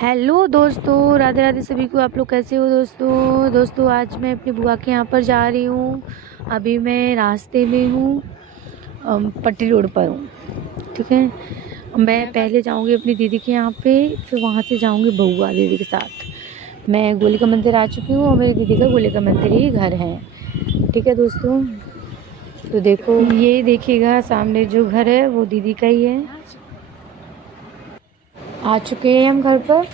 Hello दोस्तों, राधे राधे सभी को। आप लोग कैसे हो दोस्तों? आज मैं अपनी बुआ के यहाँ पर जा रही हूँ। अभी मैं रास्ते में हूँ, पट्टी रोड पर हूँ। ठीक है, मैं पहले जाऊँगी अपनी दीदी के यहाँ पे, फिर वहाँ से जाऊँगी बउआ दीदी के साथ। मैं गोली का मंदिर आ चुकी हूँ और मेरी दीदी का गोली का मंदिर ही घर है। ठीक है दोस्तों, तो देखो ये देखिएगा सामने जो घर है वो दीदी का ही है। आ चुके हैं हम घर पर।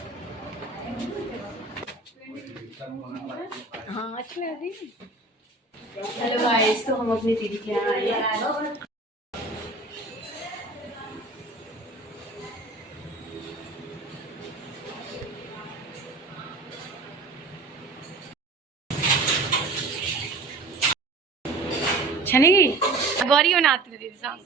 हाँ हेलो गाइस, तो हम अपनी दीदी के यहाँ आए हैं। छनी गौरी बनाती थी दीदी साहब।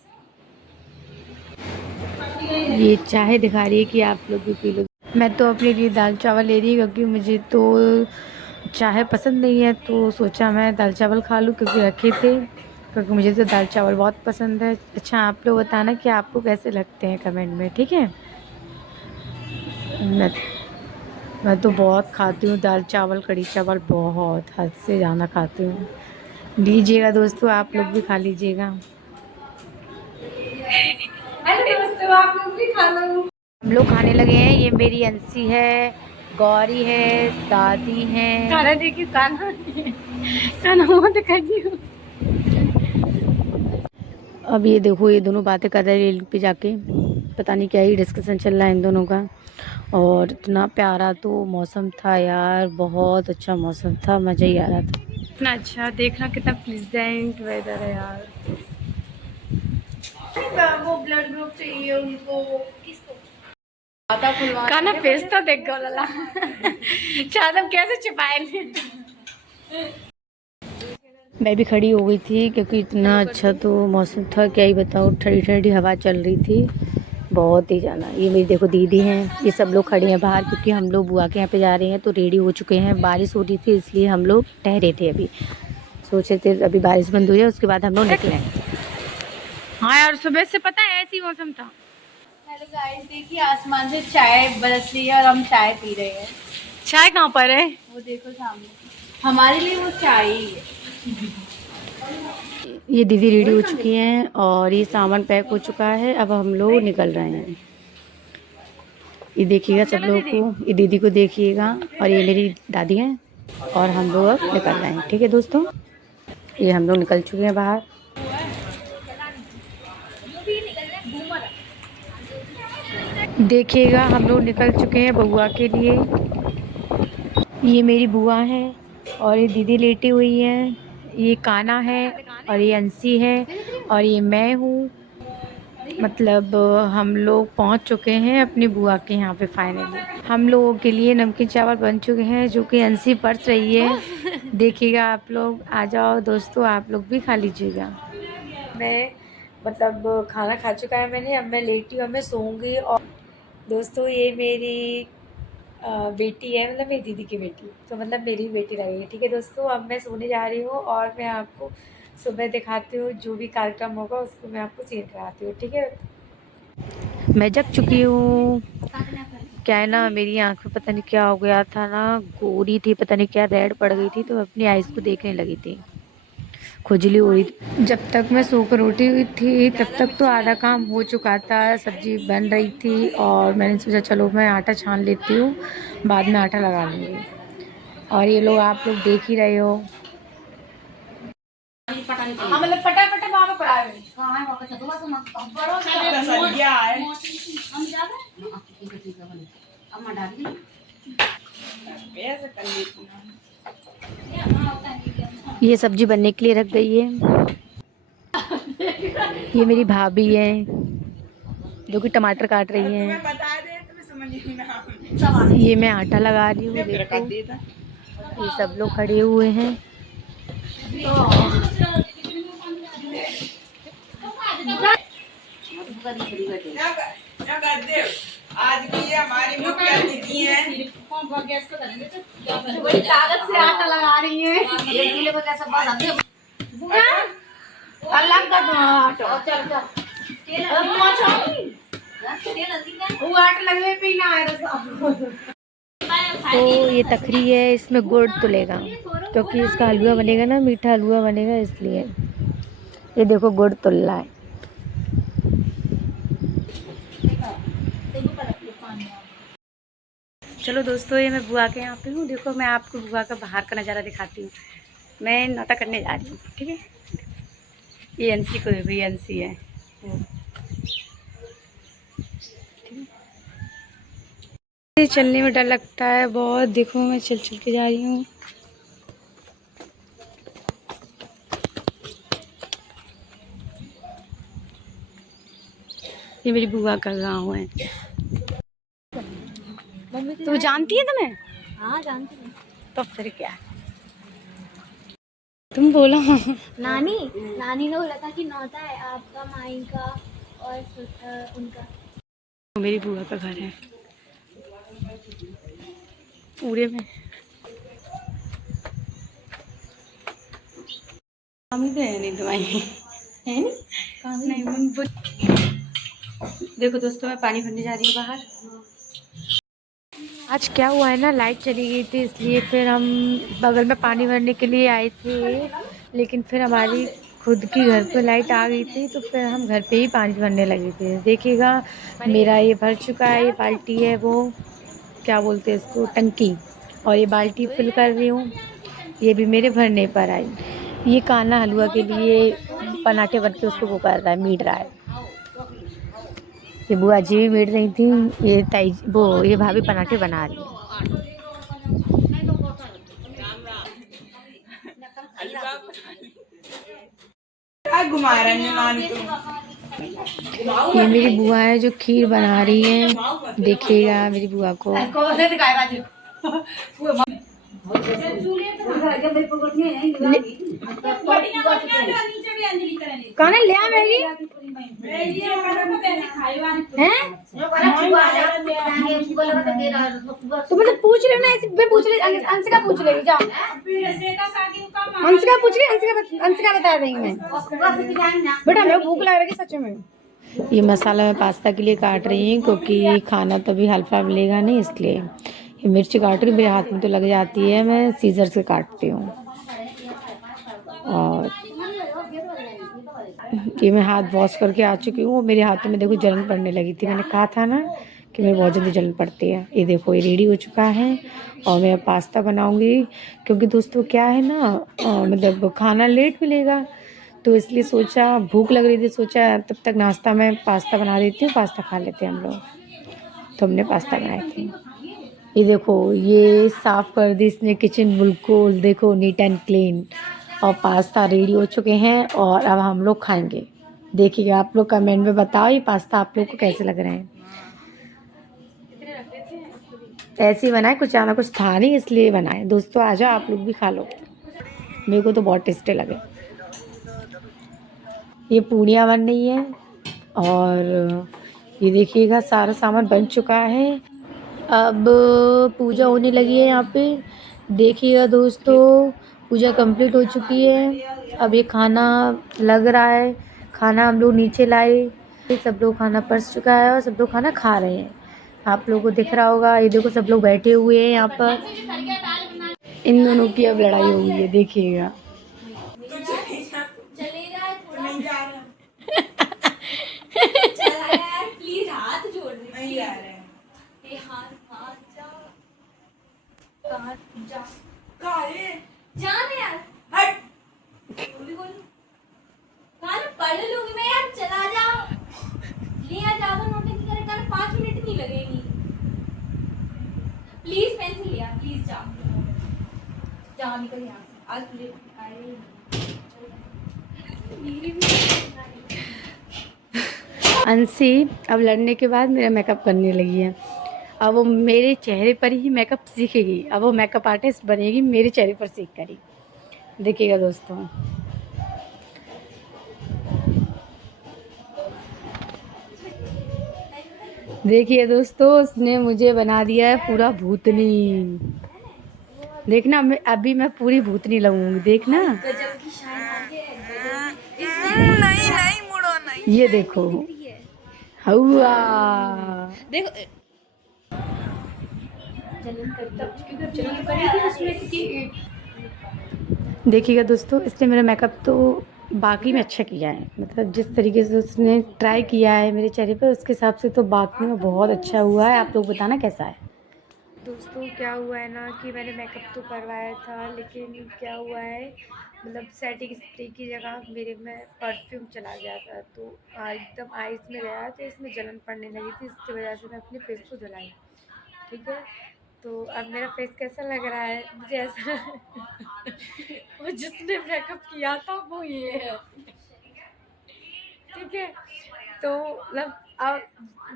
ये चाय दिखा रही है कि आप लोग भी पी लो। मैं तो अपने लिए दाल चावल ले रही हूँ क्योंकि मुझे तो चाय पसंद नहीं है, तो सोचा मैं दाल चावल खा लूँ क्योंकि रखे थे, क्योंकि मुझे तो दाल चावल बहुत पसंद है। अच्छा, आप लोग बताना कि आपको कैसे लगते हैं कमेंट में, ठीक है। मैं मैं तो बहुत खाती हूँ दाल चावल, कढ़ी चावल, बहुत हद से ज़्यादा खाती हूँ। लीजिएगा दोस्तों, आप लोग भी खा लीजिएगा। हेलो दोस्तों, आप लोग भी खा लो। हम लोग खाने लगे हैं। ये मेरी अंशी है, गौरी है, दादी है। खाना देखिए, खाना मत दिखाइए। अब ये देखो, ये दोनों बातें कर रहे हैं रेल पे जाके, पता नहीं क्या ही डिस्कशन चल रहा है इन दोनों का। और इतना प्यारा तो मौसम था यार, बहुत अच्छा मौसम था, मज़ा ही आ रहा था। इतना अच्छा, देखना कितना प्लीजेंट वेदर है यार। वो ब्लड ग्रुप चाहिए उनको, किसको खाना फेस तो देख गो लला। शायद हम कैसे छुपाएंगे। मैं भी खड़ी हो गई थी क्योंकि इतना अच्छा तो मौसम था, क्या ही बताऊँ, ठंडी ठंडी हवा चल रही थी बहुत ही ज़्यादा। ये मेरी देखो दीदी हैं, ये सब लोग खड़े हैं बाहर क्योंकि हम लोग बुआ के यहाँ पे जा रहे हैं, तो रेडी हो चुके हैं। बारिश हो रही थी इसलिए हम लोग ठहरे थे, अभी सोचे थे अभी बारिश बंद हो जाए उसके बाद हम लोग निकलें। हाँ यार, सुबह से पता है ऐसी मौसम था। हेलो गाइस, देखिए आसमान से चाय बरस रही है और हम चाय पी रहे हैं। चाय कहाँ पर है? वो देखो सामने, हमारे लिए वो चाय ही है। ये दीदी रेडी हो चुकी हैं और ये सामान पैक हो चुका है, अब हम लोग निकल रहे हैं। ये देखिएगा सब लोगों को, ये दीदी को देखिएगा, और ये मेरी दादी हैं, और हम लोग अब निकल रहे हैं। ठीक है दोस्तों, ये हम लोग निकल चुके हैं बाहर। देखिएगा हम लोग निकल चुके हैं बुआ के लिए। ये मेरी बुआ है और ये दीदी लेटी हुई है, ये काना है और ये अंशी है और ये मैं हूँ। मतलब हम लोग पहुँच चुके हैं अपनी बुआ के यहाँ पे फाइनली। हम लोगों के लिए नमकीन चावल बन चुके हैं जो कि अंशी परस रही है। देखिएगा आप लोग, आ जाओ दोस्तों, आप लोग भी खा लीजिएगा। मैं मतलब खाना खा चुका है मैंने, अब मैं लेटी हूँ, अब मैं सोऊंगी। और दोस्तों ये मेरी बेटी है, मतलब मेरी दीदी की बेटी, तो मतलब मेरी बेटी लगेगी। ठीक है दोस्तों, अब मैं सोने जा रही हूँ और मैं आपको सुबह दिखाती हूँ, जो भी कार्यक्रम होगा उसको मैं आपको शेयर कराती हूँ। ठीक है, मैं जग चुकी हूँ। क्या है ना, मेरी आँख में पता नहीं क्या हो गया था ना, गोरी थी, पता नहीं क्या रेड पड़ गई थी, तो अपनी आइज़ को देखने लगी थी, खुजली हो रही थी। जब तक मैं सोकर उठी हुई थी तब तक तो आधा काम हो चुका था, सब्जी बन रही थी और मैंने सोचा चलो मैं आटा छान लेती हूँ, बाद में आटा लगा लूँगी। और ये लोग आप लोग देख ही रहे हो। हाँ मतलब पटा पटा वहाँ पे पड़ा है। कहाँ है वहाँ पे? चलो बात ना। बड़ो रसगुल्ला है। हम जाते हैं। अब मैं डाल दी। कैसे कर लेती हूँ? ये सब्जी बनने के लिए रख गई है। ये मेरी भाभी है जो कि टमाटर काट रही है। ये मैं आटा लगा रही हूँ, देखो ये सब लोग खड़े हुए हैं। आज की ये हमारी मुखिया दीदी है, बड़ी ताकत से आटा लगा रही है। एक किलो का कैसा बात आती है? अलग कर दो आटा। चल चल। वो आट लगे पे ना आए तो ये तखरी है, इसमें गुड़ तुलेगा क्योंकि इसका हलवा बनेगा ना, मीठा हलवा बनेगा, इसलिए ये देखो गुड़ तुल रहा है। चलो दोस्तों, ये मैं बुआ के यहाँ पे हूँ। देखो मैं आपको बुआ का बाहर का नज़ारा दिखाती हूँ। मैं नाता करने जा रही हूँ, ठीक है। ये अंशी को देखो, ये अंशी है। चलने में डर लगता है बहुत। देखो मैं चल चल के जा रही हूँ। ये मेरी बुआ का गांव है। तो जानती है तुम्हें? हाँ जानती हूँ। तो फिर क्या, तुम बोलो। नानी नानी ने बोला था कि नौता है आपका, माई का और उनका। मेरी बुआ का घर है पूरे में। हम तो है नहीं दवाई है नहीं नहीं। देखो दोस्तों, मैं पानी भरने जा रही हूँ बाहर। आज क्या हुआ है ना, लाइट चली गई थी, इसलिए फिर हम बगल में पानी भरने के लिए आए थे, लेकिन फिर हमारी खुद की घर पे लाइट आ गई थी, तो फिर हम घर पे ही पानी भरने लगे थे। देखिएगा मेरा ये भर चुका है। ये बाल्टी है, वो क्या बोलते हैं इसको, टंकी, और ये बाल्टी फिल कर रही हूँ। ये भी मेरे भरने पर आई। ये काना हलवा के लिए पनाटे बन के उसको वो कर रहा है, मीट रहा है। ये बुआ जी भी मीट रही थी, ये ताई वो ये भाभी पनाटे बना रही है। घुमा रहे हैं। ये मेरी बुआ है जो खीर बना रही है। देखिएगा मेरी बुआ को। कौन ले आ मैगी तो मतलब पूछ रहे ना, ऐसे पूछ रहे। अंशिका पूछ रही, जाओ अंशिका पूछ रही, अंशिका बता देंगी। मैं बेटा मेरे भूख लग रही है सच में। ये मसाला मैं पास्ता के लिए काट रही हूँ क्योंकि खाना तो अभी हल्का मिलेगा नहीं, इसलिए ये मिर्ची काट रही हूँ। मेरे हाथ में तो लग जाती है, मैं सीजर से काटती हूँ। और ये मैं हाथ वॉश करके आ चुकी हूँ। मेरे हाथों में देखो जलन पड़ने लगी थी, मैंने कहा था ना कि मेरे बहुत जल्दी जलन पड़ती है। ये देखो ये रेडी हो चुका है और मैं पास्ता बनाऊंगी क्योंकि दोस्तों क्या है ना, मतलब खाना लेट मिलेगा, तो इसलिए सोचा, भूख लग रही थी, सोचा तब तक नाश्ता में पास्ता बना देती हूँ, पास्ता खा लेते हैं हम लोग। तो हमने पास्ता बनाए थे। ये देखो ये साफ़ कर दी इसने किचन बिल्कुल, देखो नीट एंड क्लीन। और पास्ता रेडी हो चुके हैं और अब हम लोग खाएंगे। देखिएगा आप लोग कमेंट में बताओ ये पास्ता आप लोग को कैसे लग रहे हैं। ऐसे ही बनाए, कुछ ज़्यादा कुछ था नहीं इसलिए बनाए। दोस्तों आ जाओ आप लोग भी खा लो, मेरे को तो बहुत टेस्टी लगे। ये पूड़ियाँ बन रही है और ये देखिएगा सारा सामान बन चुका है। अब पूजा होने लगी है यहाँ पे। देखिएगा दोस्तों पूजा कंप्लीट हो चुकी है। अब ये खाना लग रहा है, खाना हम लोग नीचे लाए, सब लोग खाना परस चुका है और सब लोग खाना खा रहे हैं। आप लोगों को दिख रहा होगा, ये देखो सब लोग बैठे हुए हैं यहाँ पर। इन दोनों की अब लड़ाई हो गई है, देखिएगा। प्लीज हाथ जोड़ रही है। जाने यार, हट। पढ़ लूंगी मैं यार, चला जाओ। लिया ज्यादा नोटिस करे कर, 5 मिनट नहीं लगेगी। प्लीज पेंसिल लिया, प्लीज जाओ जाओ, निकल यहाँ से। आज तुझे अंशी अब लड़ने के बाद मेरा मेकअप करने लगी है। अब वो मेरे चेहरे पर ही मेकअप सीखेगी। अब वो मेकअप आर्टिस्ट बनेगी, मेरे चेहरे पर सीख करी। देखिएगा दोस्तों। देखिए दोस्तों, उसने मुझे बना दिया है पूरा भूतनी। देखना अभी मैं पूरी भूतनी लगूंगी, देखना। नहीं नहीं मुड़ो नहीं। ये देखो हुआ देखो देखिएगा दोस्तों, इसने मेरा मेकअप तो बाकी में अच्छा किया है, मतलब जिस तरीके से उसने ट्राई किया है मेरे चेहरे पर, उसके हिसाब से तो बाकी में बहुत अच्छा हुआ है। आप लोग बताना कैसा है। दोस्तों क्या हुआ है ना कि मैंने मेकअप तो करवाया था, लेकिन क्या हुआ है मतलब सेटिंग स्प्रे की जगह मेरे में परफ्यूम चला गया था, तो एकदम आइज़ में गया तो इसमें जलन पड़ने लगी थी, इसकी वजह से मैं अपने फेस को धुलाई। ठीक है, तो अब मेरा फेस कैसा लग रहा है मुझे ऐसा वो जिसने मेकअप किया था वो ये है। ठीक है, तो मतलब अब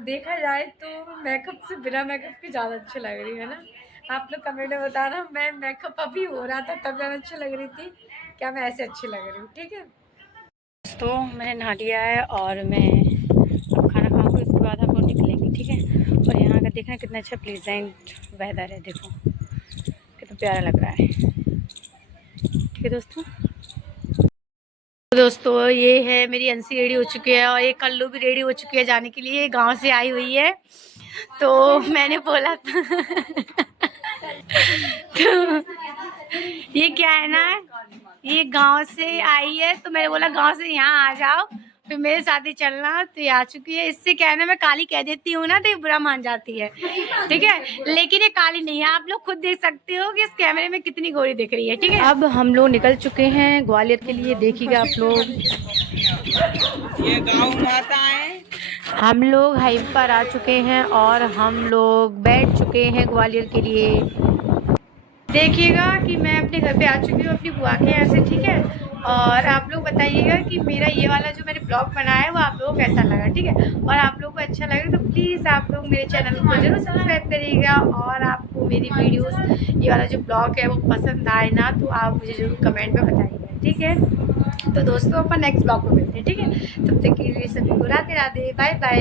देखा जाए तो मेकअप से बिना मेकअप के ज़्यादा अच्छी लग रही है ना। आप लोग कमेंट में बताना, मैं मेकअप अभी हो रहा था तब ज़्यादा अच्छी लग रही थी, क्या मैं ऐसे अच्छी लग रही हूँ। ठीक है दोस्तों, मैंने नहा लिया है और मैं अब खाना खाऊंगी, उसके बाद हम लोग निकलेंगे। ठीक है, और यहाँ का देखना कितना अच्छा प्लेजेंट वेदर है, देखो कितना प्यारा लग रहा है। ठीक है दोस्तों ये है मेरी अंसी रेडी हो चुकी है और ये कल्लू भी रेडी हो चुकी है जाने के लिए, गांव से आई हुई है। तो मैंने बोला था तो ये क्या है ना, ये गांव से आई है तो मैंने बोला गांव से यहाँ आ जाओ, फिर मेरे साथ ही चलना। तो ये आ चुकी है। इससे क्या है ना, मैं काली कह देती हूँ ना तो ये बुरा मान जाती है। ठीक है, लेकिन ये काली नहीं है, आप लोग खुद देख सकते हो कि इस कैमरे में कितनी गोरी दिख रही है। ठीक है, अब हम लोग निकल चुके हैं ग्वालियर के लिए, देखिएगा आप लोग। ये गाँव माता है। हम लोग हाईवे पर आ चुके हैं और हम लोग बैठ चुके हैं ग्वालियर के लिए। देखिएगा कि मैं अपने घर पे आ चुकी हूँ अपनी बुआ के यहाँ से। ठीक है, और आप लोग बताइएगा कि मेरा ये वाला जो मैंने ब्लॉग बनाया है वो आप लोगों को कैसा लगा। ठीक है, और आप लोगों को अच्छा लगे तो प्लीज़ आप लोग मेरे चैनल को जरूर सब्सक्राइब करिएगा, और आपको मेरी वीडियोस ये वाला जो ब्लॉग है वो पसंद आए ना तो आप मुझे जरूर कमेंट में बताइएगा। ठीक है, तो दोस्तों अपन नेक्स्ट ब्लॉग में मिलते हैं। ठीक है, तब तक के लिए सभी को राधे राधे, बाय बाय।